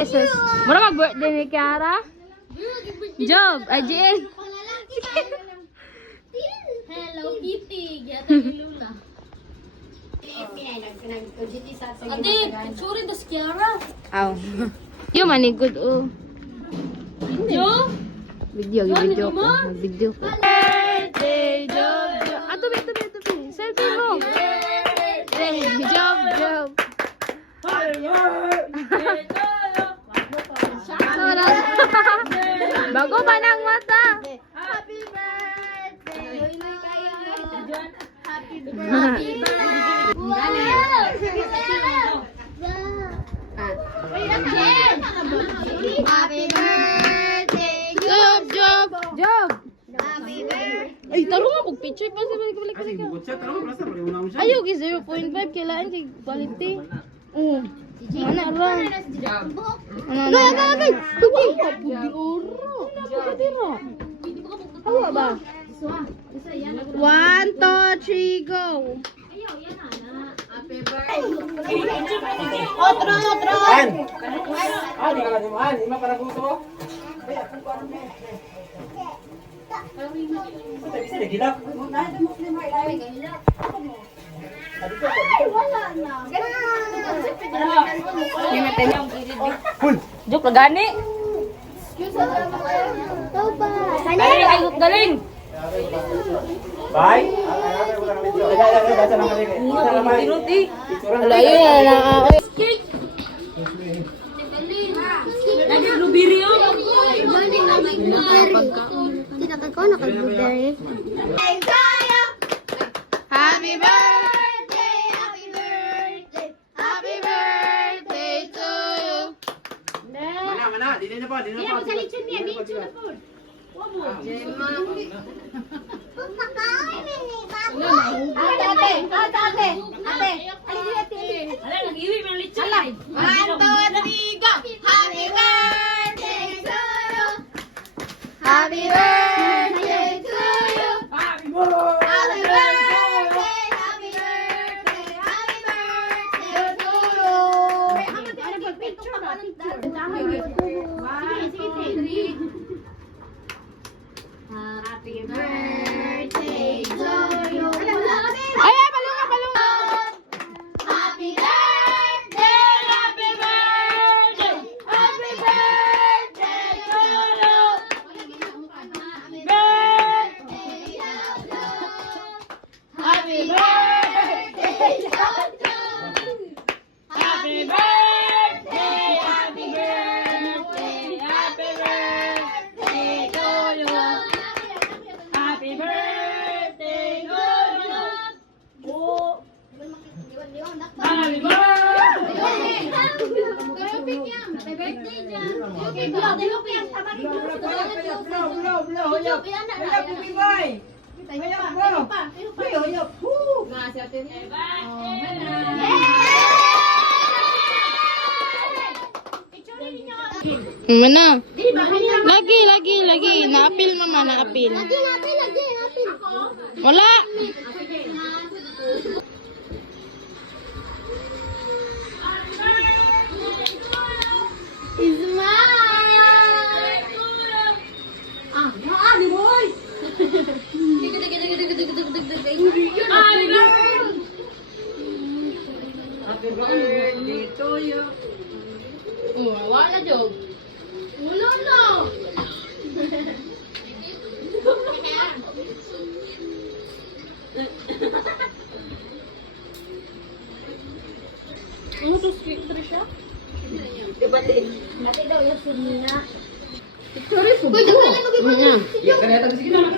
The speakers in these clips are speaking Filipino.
Jesus. Mura mag-birthday ni Kiara? Job, IGN. Hello Kitty, gata ni Luna. Ate, sorry das Kiara. Aw. Yo manigod oh. Yo, Video. Video. Birthday, Job. Atubi. Selfie mo. Job. Bago pa ng mata. happy birthday. Happy birthday. Happy birthday. Job. Happy birthday. Ay, tarong ako picture pa sa balik. Ayaw gi 0.5 kailangan kay quality. Oh. Mana ra? Agay. Kugi. Hawa ba? 1, 2, 3, go. Happy birthday. Otro. Di ka lang naman. Ima para gusto. Bisa digilap. Joke na gani. Galing. Bye. Baca nama dia. Ruti. Alayo na. Lagi blueberry oh. Happy birthday to you. Mana? Di na pa. Ala nagiwi man lechon. 1, 2, 3, go. Happy birthday to you. Happy birthday to you. Happy birthday to you. Happy birthday to you. Ay, balunga. Happy birthday to you. Happy birthday to you. Happy birthday to you. Happy birthday to you. Happy birthday to you. Oh. Happy Mana? Lagi. Naapil mama, naapil. Lagi. Wala. Happy birthday to you. Wala jog. Ulo no. Ano to sweet Trisha? Ate daw yung sunina. Sorry po. Ano? Ya, kan datang sini nak.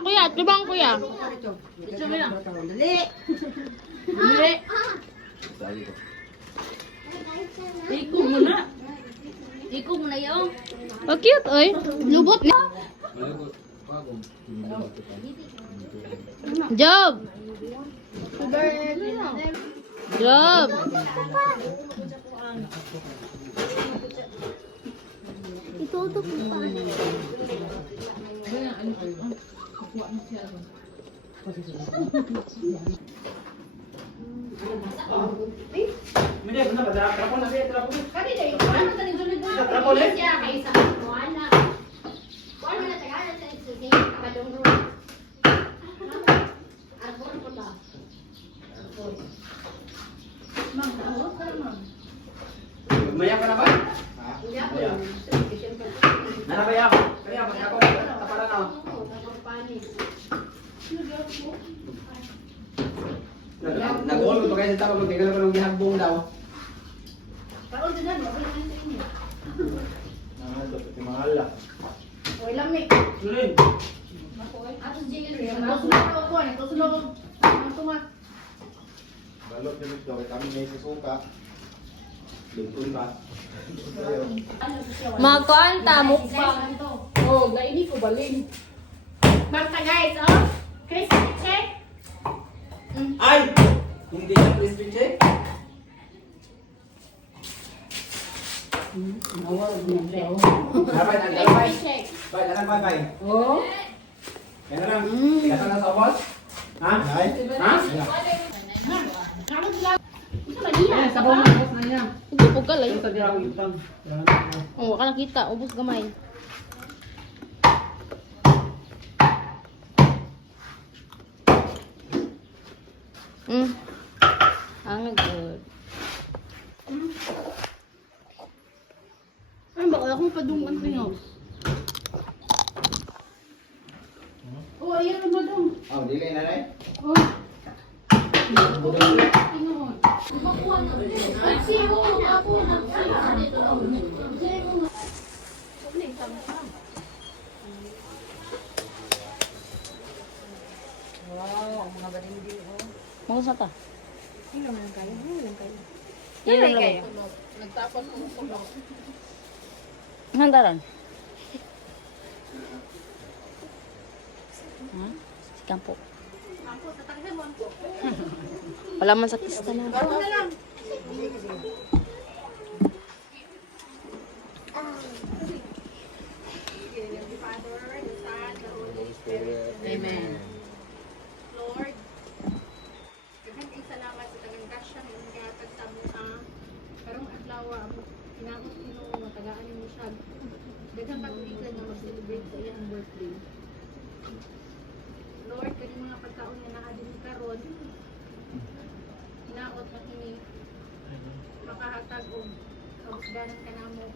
Kuya, tubang kuya. Dali. Iko muna yung. Oh, cute, oy. Lubot ni. Job. Job! Itutok mo pa. Hindi, benar ba? Trapon na siya, trapon. Kami dahil, ano ka nagulog na? Trapon eh? Siya, kay sa kapuana. Kuwan mo na tagalan sa isising, kadungro. Arbor po ba? Ma'am, tawag ka, ma'am. Maya ka na ba? Hindi ako. Maya. Siyempre. Nanabaya ako. Kaya ako tapalan ako. Oo, nagpapanik. Nag-all ko kayo sa tawag, tingnan ko ng gihagbong daw. Kaon din na, wala na sa inyo. Mahal lang. Oy, lamig. Sulin. Atos jingin. Masusunod ako ko, nagsusunod. Masusunod. Balot yung ito, kami may susuka. Luntun ba? Magkanta, mukbang. Oh, gaini ko baling. Basta guys, oh. Crispy check. Ay! Hindi siya crispy check. Dapat ang galapay. Crispy check. Bay, datang bay bay. Oh. Yan na lang. Datang na sa boss. Ha? Ay. Ha? Kamu sila. Ito ba niya? Eh, sa boss na niya. Ito po ka Ito lang. tadi ako utang. Oh, wala ka nakita. Ubus gamay. Ang good. Ay, baka akong padungan ko niyo. Oh, ayan naman dong. Oh, dili na rin. Oh. Tingnan. Makuha na. Ay, siyo ako. Mga sata. Tingnan mo lang kayo. Ilan kayo? Nagtapos ko sa Handaran. Ha? Si Kampo. Ako, tatagyan mo ako. Wala man sa kista na. Baro na lang. Amen. Lord, daghang kay salamat sa tagang grasya nga imong gihatag sa amuha. Karong adlaw tinamos Ginoo nga tagaan nimo siya. Daghang katuigan nga mag-celebrate sa iyang birthday. Lord, kani mga pagkaon nga naa dinhi karon. Hinaot na kini makahatag og kabusganan kanamo.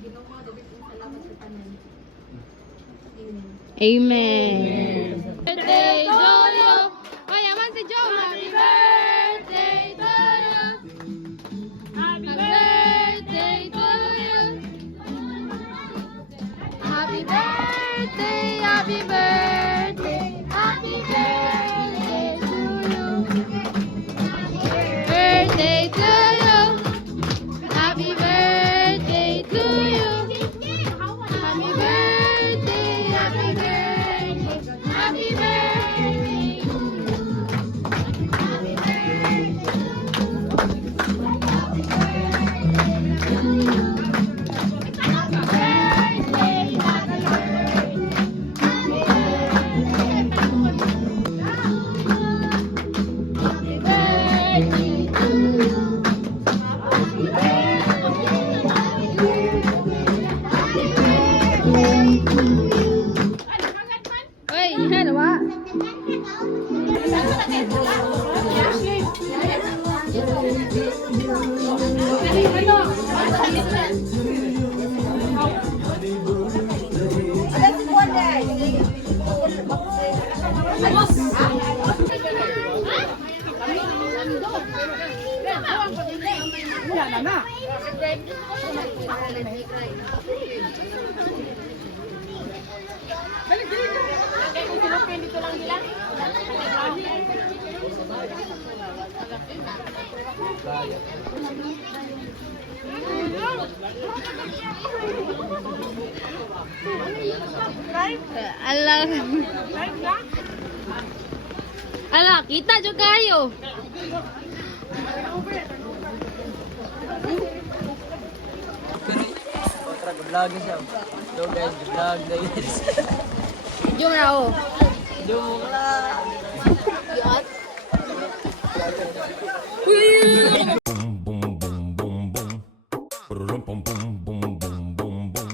Ginoo, daghang kay salamat sa tanan. Amen. Amen. Birthday to you. Mayaman si Joe. Happy birthday to you. Happy birthday to you. Happy birthday, happy birthday, happy birthday to you. Birthday to you. Happy birthday to you. Happy birthday, happy birthday, happy birthday to you. Uy, ano ba? Alam. Ala, kita jo kayo. Vlog siya. So guys, vlog guys. Jom na oh. Joke lang. Yat. Boom boom boom boom boom. Pururum pum pum bum bum bum bum.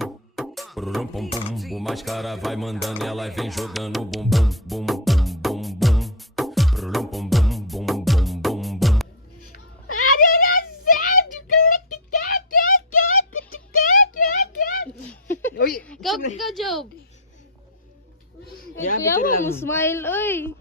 Pururum pum pum. O mais cara vai mandando e ela vem jogando bum bum bum bum bum bum. Pururum pum pum bum bum bum bum. Uy, Ikaw, Job. Yeah, Kaya picture mo, lang. smile, oy.